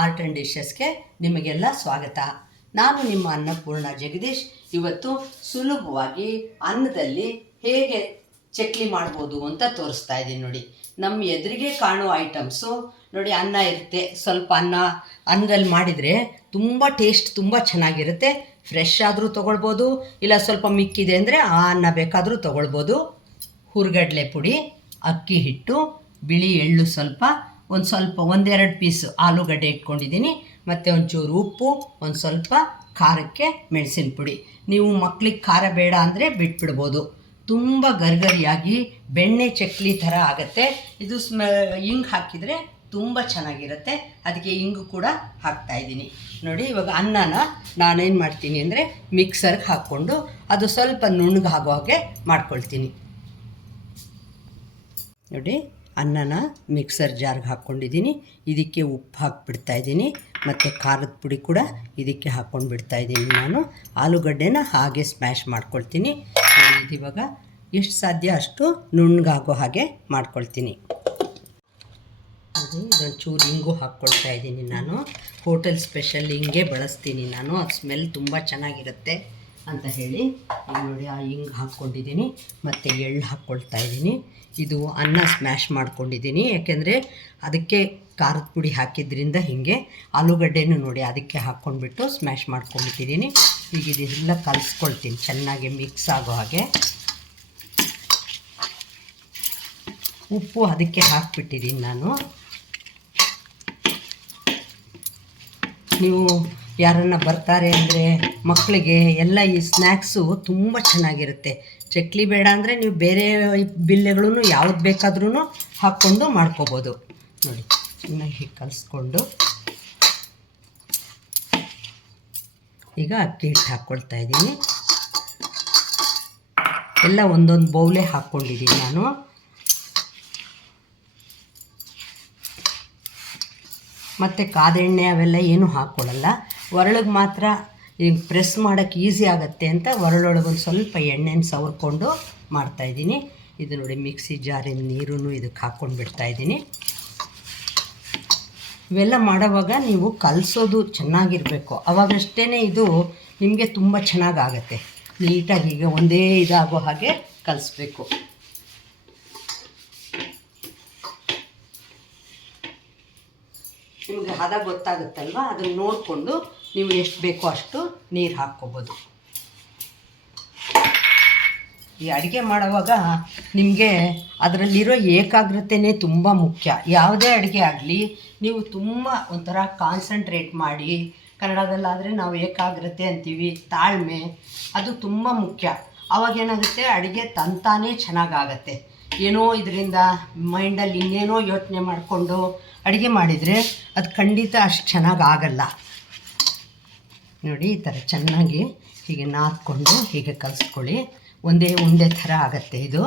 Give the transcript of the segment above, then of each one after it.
Art and ಡಿಶಸ್ಗೆ ನಿಮಗೆಲ್ಲ ಸ್ವಾಗತ. ನಾನು ನಿಮ್ಮ ಅನ್ನಪೂರ್ಣ ಜಗದೀಶ್. ಇವತ್ತು ಸುಲಭವಾಗಿ ಅನ್ನದಲ್ಲಿ ಹೇಗೆ ಚಕ್ಲಿ ಮಾಡ್ಬೋದು ಅಂತ ತೋರಿಸ್ತಾ ಇದ್ದೀನಿ ನೋಡಿ. ನಮ್ಮ ಎದುರಿಗೆ ಕಾಣುವ ಐಟಮ್ಸು ನೋಡಿ ಅನ್ನ ಇರುತ್ತೆ, ಸ್ವಲ್ಪ ಅನ್ನ. ಅನ್ನದಲ್ಲಿ ಮಾಡಿದರೆ ತುಂಬ ಟೇಸ್ಟ್ ತುಂಬ ಚೆನ್ನಾಗಿರುತ್ತೆ. ಫ್ರೆಶ್ ಆದರೂ ತೊಗೊಳ್ಬೋದು, ಇಲ್ಲ ಸ್ವಲ್ಪ ಮಿಕ್ಕಿದೆ ಅಂದರೆ ಆ ಅನ್ನ ಬೇಕಾದರೂ ತೊಗೊಳ್ಬೋದು. ಹುರ್ಗಡ್ಲೆ ಪುಡಿ, ಅಕ್ಕಿ ಹಿಟ್ಟು, ಬಿಳಿ ಎಳ್ಳು ಸ್ವಲ್ಪ ಒಂದು ಸ್ವಲ್ಪ, ಒಂದೆರಡು ಪೀಸ್ ಆಲೂಗಡ್ಡೆ ಇಟ್ಕೊಂಡಿದ್ದೀನಿ. ಮತ್ತು ಒಂಚೂರು ಉಪ್ಪು, ಒಂದು ಸ್ವಲ್ಪ ಖಾರಕ್ಕೆ ಮೆಣಸಿನ ಪುಡಿ. ನೀವು ಮಕ್ಳಿಗೆ ಖಾರ ಬೇಡ ಅಂದರೆ ಬಿಟ್ಬಿಡ್ಬೋದು. ತುಂಬ ಗರ್ಗರಿಯಾಗಿ ಬೆಣ್ಣೆ ಚಕ್ಲಿ ಥರ ಆಗುತ್ತೆ. ಇದು ಸ್ಮ ಹಿಂಗೆ ಹಾಕಿದರೆ ತುಂಬ ಚೆನ್ನಾಗಿರುತ್ತೆ. ಅದಕ್ಕೆ ಇಂಗು ಕೂಡ ಹಾಕ್ತಾ ಇದ್ದೀನಿ. ನೋಡಿ, ಇವಾಗ ಅನ್ನನ ನಾನೇನು ಮಾಡ್ತೀನಿ ಅಂದರೆ ಮಿಕ್ಸರ್ಗೆ ಹಾಕ್ಕೊಂಡು ಅದು ಸ್ವಲ್ಪ ನುಣ್ಣಗಾಗೋ ಹಾಗೆ ಮಾಡ್ಕೊಳ್ತೀನಿ. ನೋಡಿ. ಅನ್ನನ ಮಿಕ್ಸರ್ ಜಾರ್ಗೆ ಹಾಕ್ಕೊಂಡಿದ್ದೀನಿ. ಇದಕ್ಕೆ ಉಪ್ಪು ಹಾಕ್ಬಿಡ್ತಾ ಇದ್ದೀನಿ. ಮತ್ತು ಖಾರದ ಪುಡಿ ಕೂಡ ಇದಕ್ಕೆ ಹಾಕ್ಕೊಂಡು ಬಿಡ್ತಾ ಇದ್ದೀನಿ ನಾನು. ಆಲೂಗಡ್ಡೆನ ಹಾಗೆ ಸ್ಮ್ಯಾಶ್ ಮಾಡ್ಕೊಳ್ತೀನಿ. ಇವಾಗ ಎಷ್ಟು ಸಾಧ್ಯ ಅಷ್ಟು ನುಣ್ಣಗಾಗೋ ಹಾಗೆ ಮಾಡ್ಕೊಳ್ತೀನಿ. ಇದೊಂದು ಚೂರು ಹಿಂಗು ಹಾಕ್ಕೊಳ್ತಾ ಇದ್ದೀನಿ ನಾನು. ಹೋಟೆಲ್ ಸ್ಪೆಷಲ್ ಹಿಂಗೆ ಬಳಸ್ತೀನಿ ನಾನು. ಅದು ಸ್ಮೆಲ್ ತುಂಬ ಚೆನ್ನಾಗಿರುತ್ತೆ. ಅಂತ ಹೇಳಿ ನೋಡಿ, ಆ ಹಿಂಗೆ ಹಾಕ್ಕೊಂಡಿದ್ದೀನಿ. ಮತ್ತು ಎಳ್ಳು ಹಾಕ್ಕೊಳ್ತಾ ಇದ್ದೀನಿ. ಇದು ಅನ್ನ ಸ್ಮ್ಯಾಶ್ ಮಾಡ್ಕೊಂಡಿದ್ದೀನಿ. ಯಾಕೆಂದರೆ ಅದಕ್ಕೆ ಖಾರದ ಪುಡಿ ಹಾಕಿದ್ರಿಂದ ಹೀಗೆ ಆಲೂಗಡ್ಡೆನೂ ನೋಡಿ ಅದಕ್ಕೆ ಹಾಕ್ಕೊಂಡ್ಬಿಟ್ಟು ಸ್ಮ್ಯಾಶ್ ಮಾಡ್ಕೊಂಡ್ಬಿಟ್ಟಿದ್ದೀನಿ ಈಗ ಇದೆಲ್ಲ ಕಲಿಸ್ಕೊಳ್ತೀನಿ, ಚೆನ್ನಾಗಿ ಮಿಕ್ಸ್ ಆಗೋ ಹಾಗೆ. ಉಪ್ಪು ಅದಕ್ಕೆ ಹಾಕ್ಬಿಟ್ಟಿದ್ದೀನಿ ನಾನು. ನೀವು ಯಾರನ್ನ ಬರ್ತಾರೆ ಅಂದರೆ ಮಕ್ಕಳಿಗೆ ಎಲ್ಲ ಈ ಸ್ನ್ಯಾಕ್ಸು ತುಂಬ ಚೆನ್ನಾಗಿರುತ್ತೆ. ಚಕ್ಲಿ ಬೇಡ ಅಂದರೆ ನೀವು ಬೇರೆ ಬಿಲ್ಲೆಗಳನ್ನು ಯಾವ್ದು ಬೇಕಾದ್ರೂ ಹಾಕ್ಕೊಂಡು ಮಾಡ್ಕೋಬೋದು. ನೋಡಿ, ಚೆನ್ನಾಗಿ ಹೀಗೆ ಕಲಿಸ್ಕೊಂಡು. ಈಗ ಅಕ್ಕಿ ಹಿಟ್ಟು ಹಾಕ್ಕೊಳ್ತಾ ಇದ್ದೀನಿ. ಎಲ್ಲ ಒಂದೊಂದು ಬೌಲೆ ಹಾಕ್ಕೊಂಡಿದ್ದೀನಿ ನಾನು. ಮತ್ತು ಕಾದೆಣ್ಣೆ ಅವೆಲ್ಲ ಏನೂ ಹಾಕ್ಕೊಳ್ಳಲ್ಲ ಒರಳಿಗೆ ಮಾತ್ರ ಈಗ ಪ್ರೆಸ್ ಮಾಡೋಕ್ಕೆ ಈಸಿ ಆಗುತ್ತೆ ಅಂತ ಒರಳೊಳಗೆ ಒಂದು ಸ್ವಲ್ಪ ಎಣ್ಣೆನ ಸವರ್ಕೊಂಡು ಮಾಡ್ತಾಯಿದ್ದೀನಿ ಇದು ನೋಡಿ ಮಿಕ್ಸಿ ಜಾರಿನ ನೀರು ಇದಕ್ಕೆ ಹಾಕ್ಕೊಂಡು ಬಿಡ್ತಾಯಿದ್ದೀನಿ ಇವೆಲ್ಲ ಮಾಡೋವಾಗ ನೀವು ಕಲಿಸೋದು ಚೆನ್ನಾಗಿರಬೇಕು. ಅವಾಗಷ್ಟೇ ಇದು ನಿಮಗೆ ತುಂಬ ಚೆನ್ನಾಗಾಗತ್ತೆ ನೀಟಾಗಿ ಈಗ ಒಂದೇ ಇದಾಗೋ ಹಾಗೆ ಕಲಿಸ್ಬೇಕು. ನಿಮಗೆ ಹದ ಗೊತ್ತಾಗುತ್ತಲ್ವ? ಅದನ್ನು ನೋಡಿಕೊಂಡು ನೀವು ಎಷ್ಟು ಬೇಕೋ ಅಷ್ಟು ನೀರು ಹಾಕ್ಕೋಬೋದು. ಈ ಅಡುಗೆ ಮಾಡುವಾಗ ನಿಮಗೆ ಅದರಲ್ಲಿರೋ ಏಕಾಗ್ರತೆಯೇ ತುಂಬ ಮುಖ್ಯ. ಯಾವುದೇ ಅಡುಗೆ ಆಗಲಿ, ನೀವು ತುಂಬ ಒಂಥರ ಕಾನ್ಸಂಟ್ರೇಟ್ ಮಾಡಿ ಕನ್ನಡದಲ್ಲಾದರೆ ನಾವು ಏಕಾಗ್ರತೆ ಅಂತೀವಿ, ತಾಳ್ಮೆ, ಅದು ತುಂಬ ಮುಖ್ಯ. ಅವಾಗ ಏನಾಗುತ್ತೆ? ಅಡುಗೆ ತಂತಾನೇ ಚೆನ್ನಾಗಾಗತ್ತೆ. ಏನೋ ಇದರಿಂದ ಮೈಂಡಲ್ಲಿ ಇನ್ನೇನೋ ಯೋಚನೆ ಮಾಡಿಕೊಂಡು ಅಡುಗೆ ಮಾಡಿದರೆ ಅದು ಖಂಡಿತ ಅಷ್ಟು ಚೆನ್ನಾಗಿ ಆಗಲ್ಲ ನೋಡಿ, ಈ ಥರ ಚೆನ್ನಾಗಿ ಹೀಗೆ ನಾದ್ಕೊಂಡು ಹೀಗೆ ಕಲಿಸ್ಕೊಳ್ಳಿ. ಒಂದೇ ಉಂಡೆ ಥರ ಆಗತ್ತೆ ಇದು.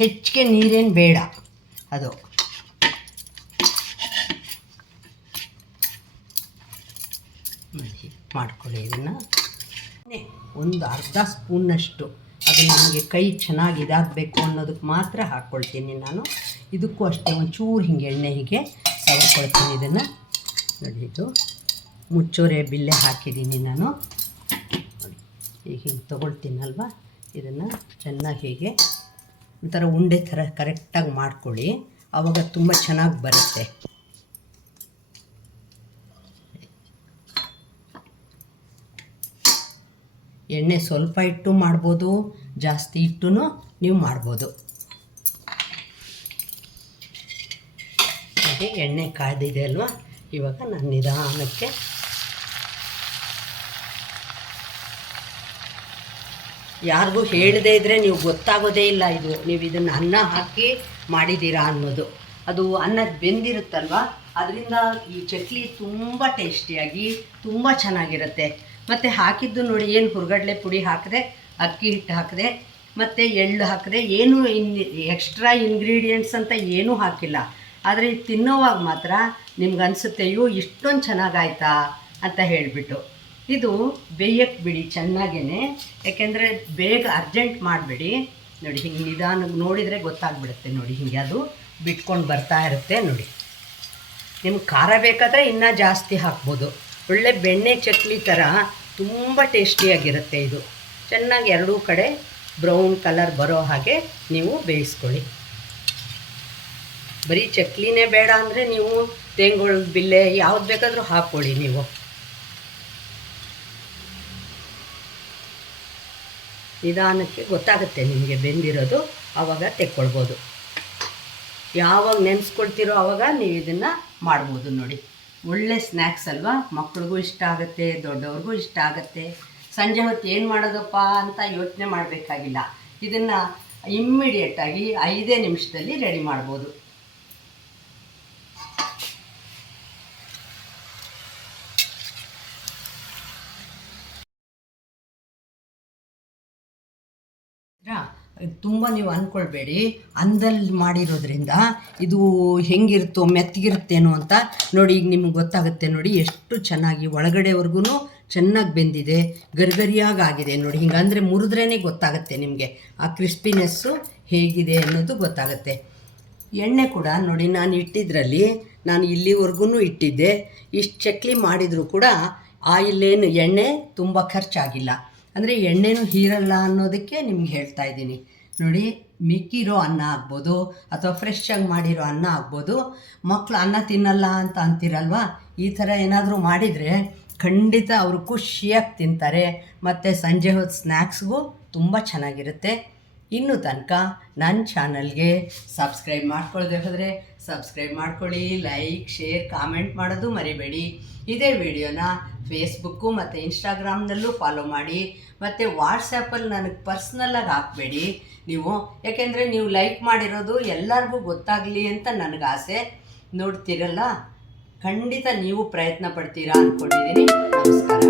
ಹೆಚ್ಚಿಗೆ ನೀರೇನು ಬೇಡ ಅದು. ಮಾಡ್ಕೊಳ್ಳಿ ಇದನ್ನು. ಒಂದು ಅರ್ಧ ಸ್ಪೂನ್ನಷ್ಟು ಅದು ನಮಗೆ ಕೈ ಚೆನ್ನಾಗಿ ಇದಾಗಬೇಕು ಅನ್ನೋದಕ್ಕೆ ಮಾತ್ರ ಹಾಕ್ಕೊಳ್ತೀನಿ ನಾನು. ಇದಕ್ಕೂ ಅಷ್ಟೇ ಒಂಚೂರು ಹಿಂಗೆ ಎಣ್ಣೆ ಹೀಗೆ ಸವರ್ಕೊಳ್ತೀನಿ ಇದನ್ನು. ನೋಡಿ ಇದು. ಮುಚ್ಚೋರೆ ಬಿಲ್ಲೆ ಹಾಕಿದ್ದೀನಿ ನಾನು. ಈಗ ಹಿಂಗೆ ತೊಗೊಳ್ತೀನಲ್ವ? ಇದನ್ನು ಚೆನ್ನಾಗಿ ಹೀಗೆ ಒಂಥರ ಉಂಡೆ ಥರ ಕರೆಕ್ಟಾಗಿ ಮಾಡ್ಕೊಳ್ಳಿ. ಆವಾಗ ತುಂಬ ಚೆನ್ನಾಗಿ ಬರುತ್ತೆ. ಎಣ್ಣೆ ಸ್ವಲ್ಪ ಇಟ್ಟು ಮಾಡ್ಬೋದು, ಜಾಸ್ತಿ ಇಟ್ಟು ನೀವು ಮಾಡ್ಬೋದು. ಹಾಗೆ ಎಣ್ಣೆ ಕಾಯ್ದಿದೆ ಅಲ್ವಾ? ಇವಾಗ ನಾನು ನಿಧಾನಕ್ಕೆ ಯಾರಿಗೂ ಹೇಳದೇ ಇದ್ದರೆ ನೀವು ಗೊತ್ತಾಗೋದೇ ಇಲ್ಲ ಇದು. ನೀವು ಇದನ್ನು ಅನ್ನ ಹಾಕಿ ಮಾಡಿದ್ದೀರಾ ಅನ್ನೋದು. ಅದು ಅನ್ನ ಬೆಂದಿರುತ್ತಲ್ವ? ಅದರಿಂದ ಈ ಚಕ್ಲಿ ತುಂಬ ಟೇಸ್ಟಿಯಾಗಿ ತುಂಬ ಚೆನ್ನಾಗಿರುತ್ತೆ. ಮತ್ತು ಹಾಕಿದ್ದು ನೋಡಿ, ಏನು ಹುರ್ಗಡ್ಲೆ ಪುಡಿ ಹಾಕಿದೆ, ಅಕ್ಕಿ ಹಿಟ್ಟು ಹಾಕಿದೆ, ಮತ್ತು ಎಳ್ಳು ಹಾಕಿದೆ, ಏನು ಇನ್ ಎಕ್ಸ್ಟ್ರಾ ಇಂಗ್ರೀಡಿಯೆಂಟ್ಸ್ ಅಂತ ಏನೂ ಹಾಕಿಲ್ಲ. ಆದರೆ ಇದು ತಿನ್ನೋವಾಗ ಮಾತ್ರ ನಿಮ್ಗೆ ಅನಿಸುತ್ತೆ ಇಷ್ಟೊಂದು ಚೆನ್ನಾಗಾಯ್ತಾ? ಅಂತ ಹೇಳಿಬಿಟ್ಟು. ಇದು ಬೇಯಕ್ಕೆ ಬಿಡಿ ಚೆನ್ನಾಗೇ ಯಾಕೆಂದರೆ ಬೇಗ ಅರ್ಜೆಂಟ್ ಮಾಡಬೇಡಿ. ನೋಡಿ, ಹಿಂಗೆ ನಿಧಾನ ನೋಡಿದರೆ ಗೊತ್ತಾಗ್ಬಿಡುತ್ತೆ. ನೋಡಿ, ಹಿಂಗೆ ಅದು ಬಿಟ್ಕೊಂಡು ಬರ್ತಾ ಇರುತ್ತೆ. ನೋಡಿ, ನಿಮ್ಗೆ ಖಾರ ಬೇಕಾದರೆ ಇನ್ನೂ ಜಾಸ್ತಿ ಹಾಕ್ಬೋದು. ಒಳ್ಳೆ ಬೆಣ್ಣೆ ಚಕ್ಲಿ ಥರ ತುಂಬ ಟೇಸ್ಟಿಯಾಗಿರುತ್ತೆ ಇದು. ಚೆನ್ನಾಗಿ ಎರಡೂ ಕಡೆ ಬ್ರೌನ್ ಕಲರ್ ಬರೋ ಹಾಗೆ ನೀವು ಬೇಯಿಸ್ಕೊಳ್ಳಿ. ಬರೀ ಚಕ್ಲಿನೇ ಬೇಡ ಅಂದರೆ ನೀವು, ತೆಂಗುಳ್, ಬಿಲ್ಲೆ ಯಾವ್ದು ಬೇಕಾದರೂ ಹಾಕ್ಕೊಳ್ಳಿ ನೀವು. ನಿಧಾನಕ್ಕೆ ಗೊತ್ತಾಗುತ್ತೆ ನಿಮಗೆ ಬೆಂದಿರೋದು ಆವಾಗ ತೆಕ್ಕೊಳ್ಬೋದು. ಯಾವಾಗ ನೆನೆಸ್ಕೊಳ್ತೀರೋ ಆವಾಗ ನೀವು ಇದನ್ನು ಮಾಡ್ಬೋದು ನೋಡಿ. ಒಳ್ಳೆ ಸ್ನ್ಯಾಕ್ಸ್ ಅಲ್ವಾ? ಮಕ್ಳಿಗೂ ಇಷ್ಟ ಆಗುತ್ತೆ, ದೊಡ್ಡವ್ರಿಗೂ ಇಷ್ಟ ಆಗುತ್ತೆ. ಸಂಜೆ ಹೊತ್ತು ಏನು ಮಾಡೋದಪ್ಪ ಅಂತ ಯೋಚನೆ ಮಾಡಬೇಕಾಗಿಲ್ಲ. ಇದನ್ನು ಇಮ್ಮಿಡಿಯೇಟಾಗಿ ಐದೇ ನಿಮಿಷದಲ್ಲಿ ರೆಡಿ ಮಾಡ್ಬೋದು. ತುಂಬ ನೀವು ಅಂದ್ಕೊಳ್ಬೇಡಿ ಅಂದಲ್ಲಿ ಮಾಡಿರೋದ್ರಿಂದ ಇದು ಹೆಂಗಿರುತ್ತೋ ಮೆತ್ತಗಿರುತ್ತೇನೋ ಅಂತ ನೋಡಿ ಈಗ ನಿಮ್ಗೆ ಗೊತ್ತಾಗುತ್ತೆ ನೋಡಿ ಎಷ್ಟು ಚೆನ್ನಾಗಿ ಒಳಗಡೆವರೆಗೂ ಚೆನ್ನಾಗಿ ಬೆಂದಿದೆ ಗರ್ಗರಿಯಾಗಿ ಆಗಿದೆ ನೋಡಿ. ಹಿಂಗಂದರೆ ಮುರಿದ್ರೇ ಗೊತ್ತಾಗುತ್ತೆ ನಿಮಗೆ. ಆ ಕ್ರಿಸ್ಪಿನೆಸ್ಸು ಹೇಗಿದೆ ಅನ್ನೋದು ಗೊತ್ತಾಗುತ್ತೆ. ಎಣ್ಣೆ ಕೂಡ ನೋಡಿ ನಾನು ಇಟ್ಟಿದ್ರಲ್ಲಿ, ನಾನು ಇಲ್ಲಿವರೆಗೂ ಇಟ್ಟಿದ್ದೆ. ಇಷ್ಟು ಚಕ್ಲಿ ಮಾಡಿದರೂ ಕೂಡ ಆಯಿಲೇನು ಎಣ್ಣೆ ತುಂಬ ಖರ್ಚಾಗಿಲ್ಲ. ಅಂದರೆ ಎಣ್ಣೆನೂ ಹೀರಲ್ಲ ಅನ್ನೋದಕ್ಕೆ ನಿಮ್ಗೆ ಹೇಳ್ತಾ ಇದ್ದೀನಿ. ನೋಡಿ, ಮಿಕ್ಕಿರೋ ಅನ್ನ ಆಗ್ಬೋದು, ಅಥವಾ ಫ್ರೆಶ್ ಮಾಡಿರೋ ಅನ್ನ ಆಗ್ಬೋದು. ಮಕ್ಕಳು ಅನ್ನ ತಿನ್ನಲ್ಲ ಅಂತ ಅಂತೀರಲ್ವಾ? ಈ ಥರ ಏನಾದರೂ ಮಾಡಿದರೆ ಖಂಡಿತ ಅವರು ಖುಷಿಯಾಗಿ ತಿಂತಾರೆ. ಮತ್ತು ಸಂಜೆ ಹೊತ್ತು ಸ್ನ್ಯಾಕ್ಸ್ಗೂ ತುಂಬ ಚೆನ್ನಾಗಿರುತ್ತೆ. ಇನ್ನೂ ತನಕ ನನ್ನ ಚಾನಲ್ಗೆ ಸಬ್ಸ್ಕ್ರೈಬ್ ಮಾಡ್ಕೊಳ್ಳದೆ ಹೋದರೆ ಸಬ್ಸ್ಕ್ರೈಬ್ ಮಾಡ್ಕೊಳ್ಳಿ, ಲೈಕ್, ಶೇರ್, ಕಾಮೆಂಟ್ ಮಾಡೋದು ಮರಿಬೇಡಿ. ಇದೇ ವಿಡಿಯೋನ ಫೇಸ್ಬುಕ್ಕು ಮತ್ತು ಇನ್ಸ್ಟಾಗ್ರಾಮ್ನಲ್ಲೂ ಫಾಲೋ ಮಾಡಿ, ಮತ್ತು ವಾಟ್ಸಪ್ಪಲ್ಲಿ ನನಗೆ ಪರ್ಸ್ನಲ್ಲಾಗಿ ಹಾಕಬೇಡಿ ನೀವು. ಯಾಕೆಂದರೆ ನೀವು ಲೈಕ್ ಮಾಡಿರೋದು ಎಲ್ಲರಿಗೂ ಗೊತ್ತಾಗಲಿ ಅಂತ ನನಗೆ ಆಸೆ. ನೋಡ್ತೀರಲ್ಲ? ಖಂಡಿತ ನೀವು ಪ್ರಯತ್ನ ಪಡ್ತೀರಾ ಅಂದ್ಕೊಂಡಿದ್ದೀನಿ ನಮಸ್ಕಾರ.